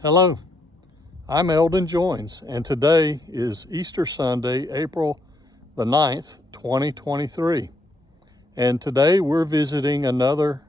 Hello, I'm Eldon Joines, and today is Easter Sunday, April the 9th, 2023. And today we're visiting another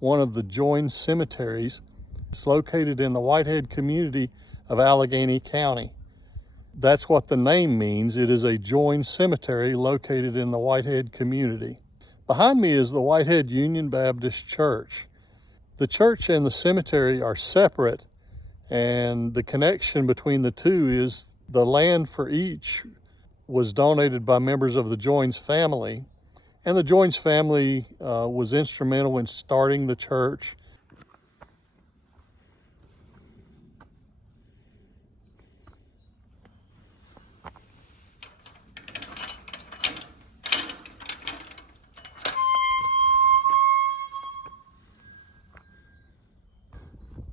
one of the Joines Cemeteries. It's located in the Whitehead community of Alleghany County. That's what the name means. It is a Joines Cemetery located in the Whitehead community. Behind me is the Whitehead Union Baptist Church. The church and the cemetery are separate, and the connection between the two is the land for each was donated by members of the Joines family. And the Joines family was instrumental in starting the church.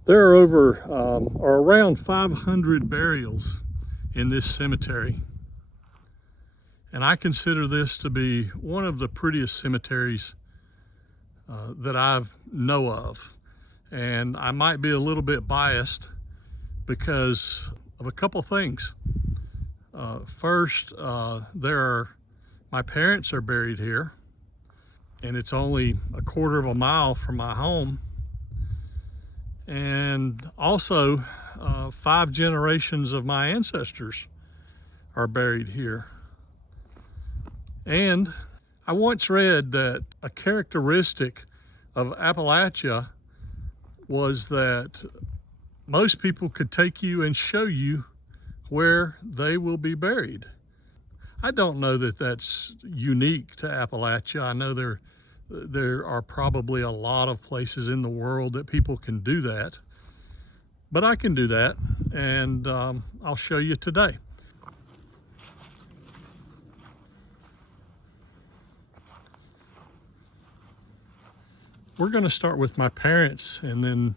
There are around 500 burials in this cemetery. And I consider this to be one of the prettiest cemeteries that I know of. And I might be a little bit biased because of a couple things. First, my parents are buried here, and it's only a quarter of a mile from my home. And also, 5 generations of my ancestors are buried here. And I once read that a characteristic of Appalachia was that most people could take you and show you where they will be buried. I don't know that that's unique to Appalachia. I know there are probably a lot of places in the world that people can do that, but I can do that, and I'll show you today. We're going to start with my parents and then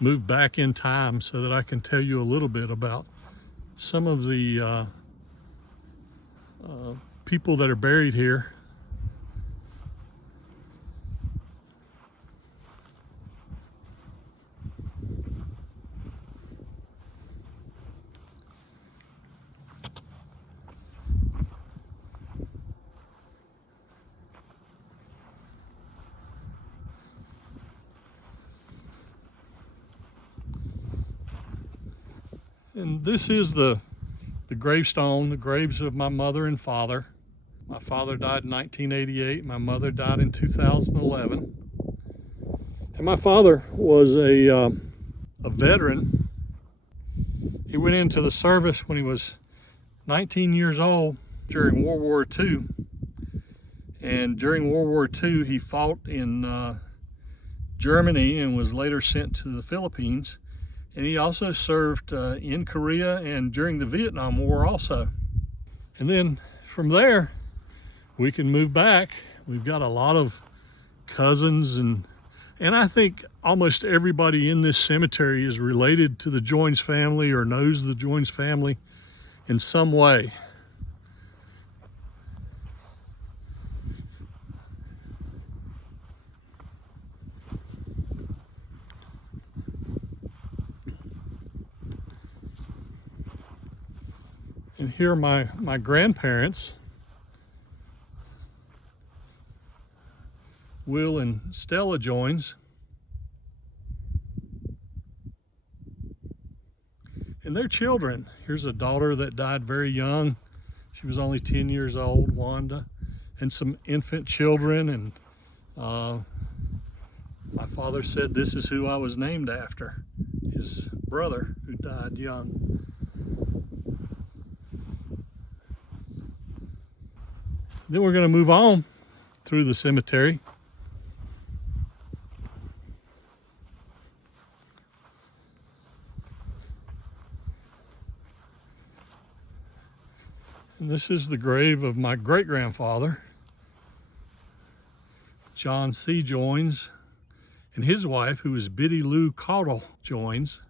move back in time so that I can tell you a little bit about some of the people that are buried here. And this is the gravestone, the graves of my mother and father. My father died in 1988. My mother died in 2011. And my father was a veteran. He went into the service when he was 19 years old during World War II. And during World War II, he fought in Germany and was later sent to the Philippines. And he also served in Korea and during the Vietnam War also. And then from there, we can move back. We've got a lot of cousins, and I think almost everybody in this cemetery is related to the Joines family or knows the Joines family in some way. And here are my grandparents, Will and Stella Joines. And their children. Here's a daughter that died very young. She was only 10 years old, Wanda, and some infant children. And my father said this is who I was named after, his brother who died young. Then we're going to move on through the cemetery. And this is the grave of my great-grandfather, John C. Joines, and his wife, who is Biddy Lou Caudle Joines.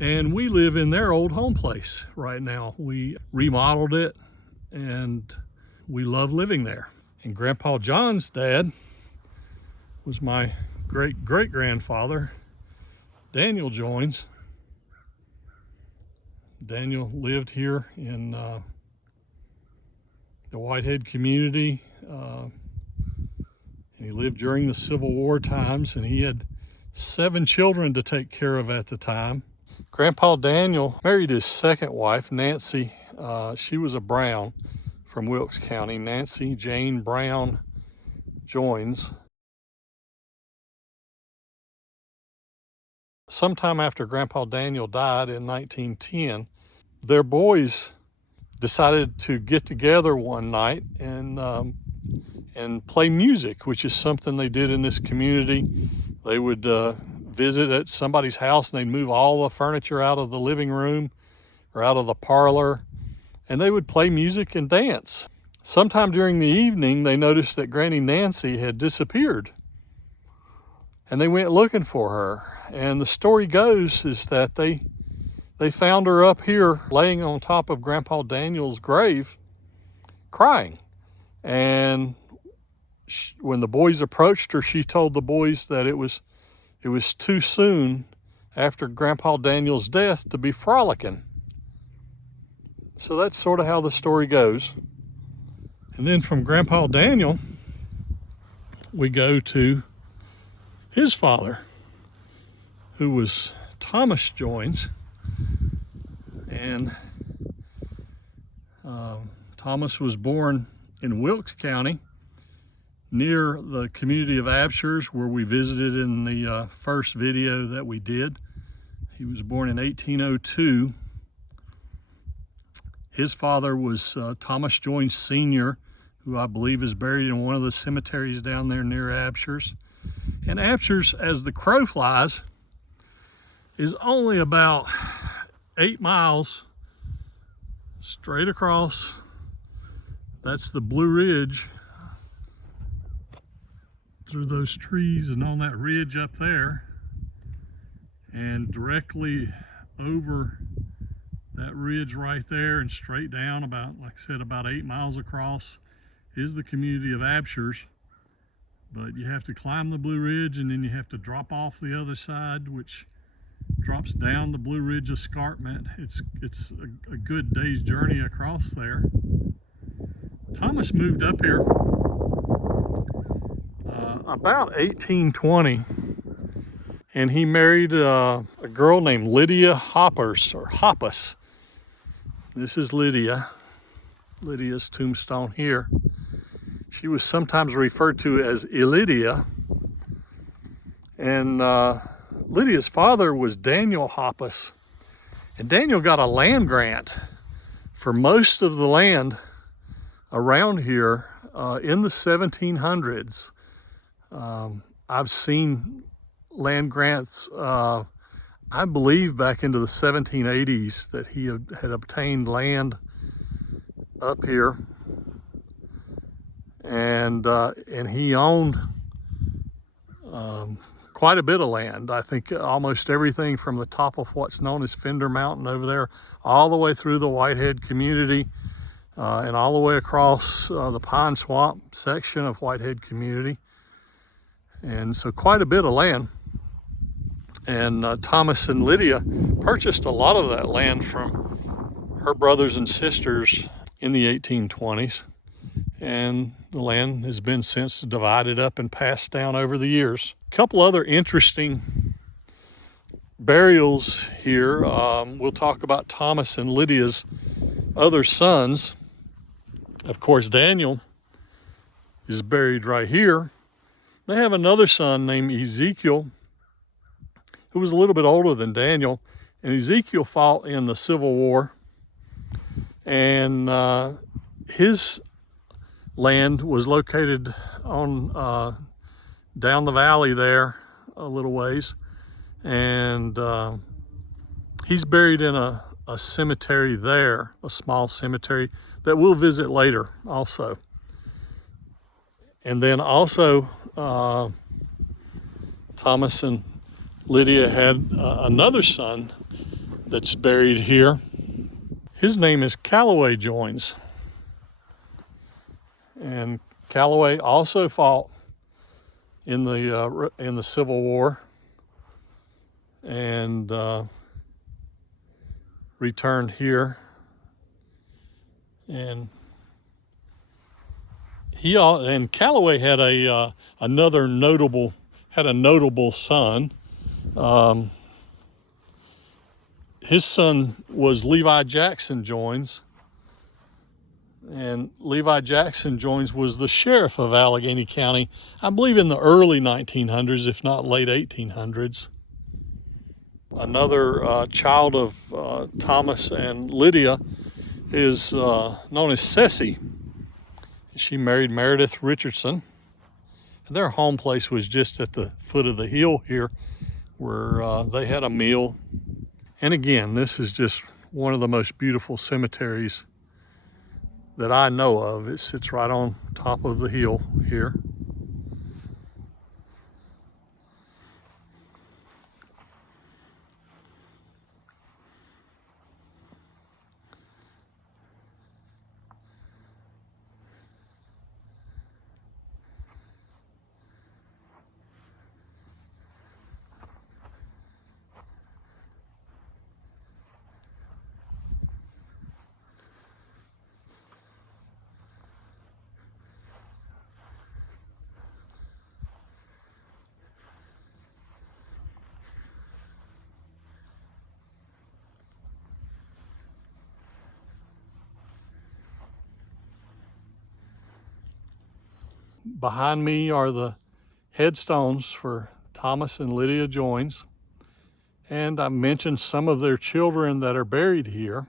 And we live in their old home place right now. We remodeled it, and we love living there. And Grandpa John's dad was my great-great-grandfather, Daniel Joines. Daniel lived here in the Whitehead community. And he lived during the Civil War times, and he had 7 children to take care of at the time. Grandpa Daniel married his second wife, Nancy. She was a Brown from Wilkes County, Nancy Jane Brown Joines. Sometime after Grandpa Daniel died in 1910, their boys decided to get together one night and play music, which is something they did in this community. They would visit at somebody's house and they'd move all the furniture out of the living room or out of the parlor, and they would play music and dance. Sometime during the evening, they noticed that Granny Nancy had disappeared, and they went looking for her. And the story goes is that they found her up here laying on top of Grandpa Daniel's grave crying. And when the boys approached her, she told the boys that it was too soon after Grandpa Daniel's death to be frolicking. So that's sort of how the story goes. And then from Grandpa Daniel, we go to his father, who was Thomas Joines. And Thomas was born in Wilkes County, near the community of Abshers, where we visited in the first video that we did. He was born in 1802. His father was Thomas Joines Sr., who I believe is buried in one of the cemeteries down there near Abshers. And Abshers, as the crow flies, is only about 8 miles straight across. That's the Blue Ridge, through those trees and on that ridge up there, and directly over that ridge right there and straight down about, like I said, about 8 miles across is the community of Abshers. But you have to climb the Blue Ridge, and then you have to drop off the other side, which drops down the Blue Ridge escarpment. It's a good day's journey across there. Thomas moved up here about 1820, and he married a girl named Lydia Hoppas. This is Lydia's tombstone here. She was sometimes referred to as Lydia, and Lydia's father was Daniel Hoppas, and Daniel got a land grant for most of the land around here in the 1700s. I've seen land grants, I believe back into the 1780s, that he had obtained land up here, and he owned quite a bit of land. I think almost everything from the top of what's known as Fender Mountain over there, all the way through the Whitehead community, and all the way across the Pine Swamp section of Whitehead community. And so quite a bit of land. And Thomas and Lydia purchased a lot of that land from her brothers and sisters in the 1820s. And the land has been since divided up and passed down over the years. A couple other interesting burials here. We'll talk about Thomas and Lydia's other sons. Of course, Daniel is buried right here. They have another son named Ezekiel, who was a little bit older than Daniel. And Ezekiel fought in the Civil War. And his land was located on down the valley there a little ways. And he's buried in a cemetery there, a small cemetery that we'll visit later also. And then also Thomas and Lydia had another son that's buried here. His name is Callaway Joines. And Callaway also fought in the Civil War, and returned here. And Calloway had a notable son. His son was Levi Jackson Joines, and Levi Jackson Joines was the sheriff of Alleghany County, I believe in the early 1900s, if not late 1800s. Another child of Thomas and Lydia is known as Ceci. She married Meredith Richardson, and their home place was just at the foot of the hill here, where they had a meal. And again, this is just one of the most beautiful cemeteries that I know of. It sits right on top of the hill here. Behind me are the headstones for Thomas and Lydia Joines. And I mentioned some of their children that are buried here.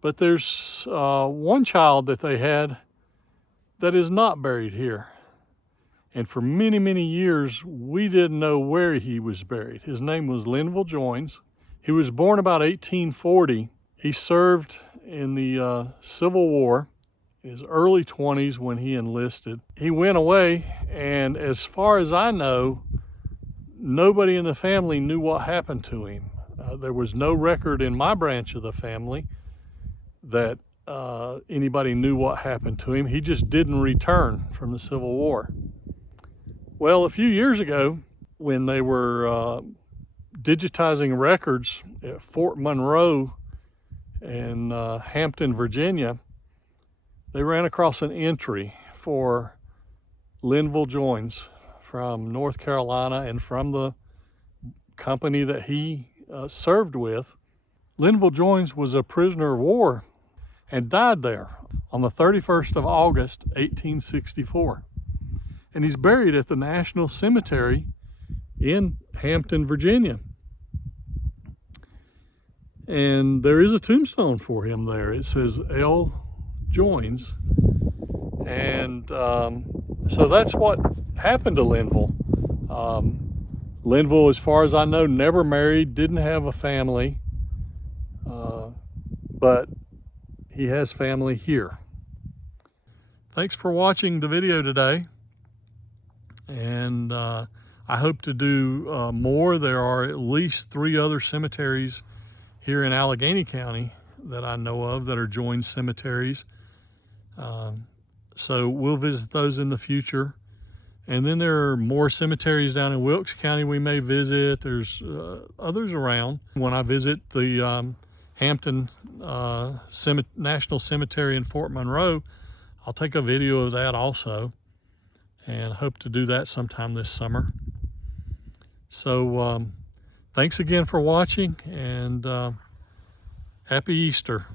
But there's one child that they had that is not buried here. And for many, many years, we didn't know where he was buried. His name was Linville Joines. He was born about 1840. He served in the Civil War in his early 20s when he enlisted. He went away, and as far as I know, nobody in the family knew what happened to him. There was no record in my branch of the family that anybody knew what happened to him. He just didn't return from the Civil War. Well, a few years ago, when they were digitizing records at Fort Monroe in Hampton, Virginia, they ran across an entry for Linville Joines from North Carolina and from the company that he served with. Linville Joines was a prisoner of war and died there on the 31st of August, 1864. And he's buried at the National Cemetery in Hampton, Virginia. And there is a tombstone for him there. It says L. Joines. And so that's what happened to Linville. Linville, as far as I know, never married, didn't have a family, but he has family here. Thanks for watching the video today, and I hope to do more. There are at least 3 other cemeteries here in Alleghany County that I know of that are joined cemeteries. So we'll visit those in the future. And then there are more cemeteries down in Wilkes County we may visit. There's others around. When I visit the Hampton National Cemetery in Fort Monroe, I'll take a video of that also, and hope to do that sometime this summer. So thanks again for watching, and happy Easter.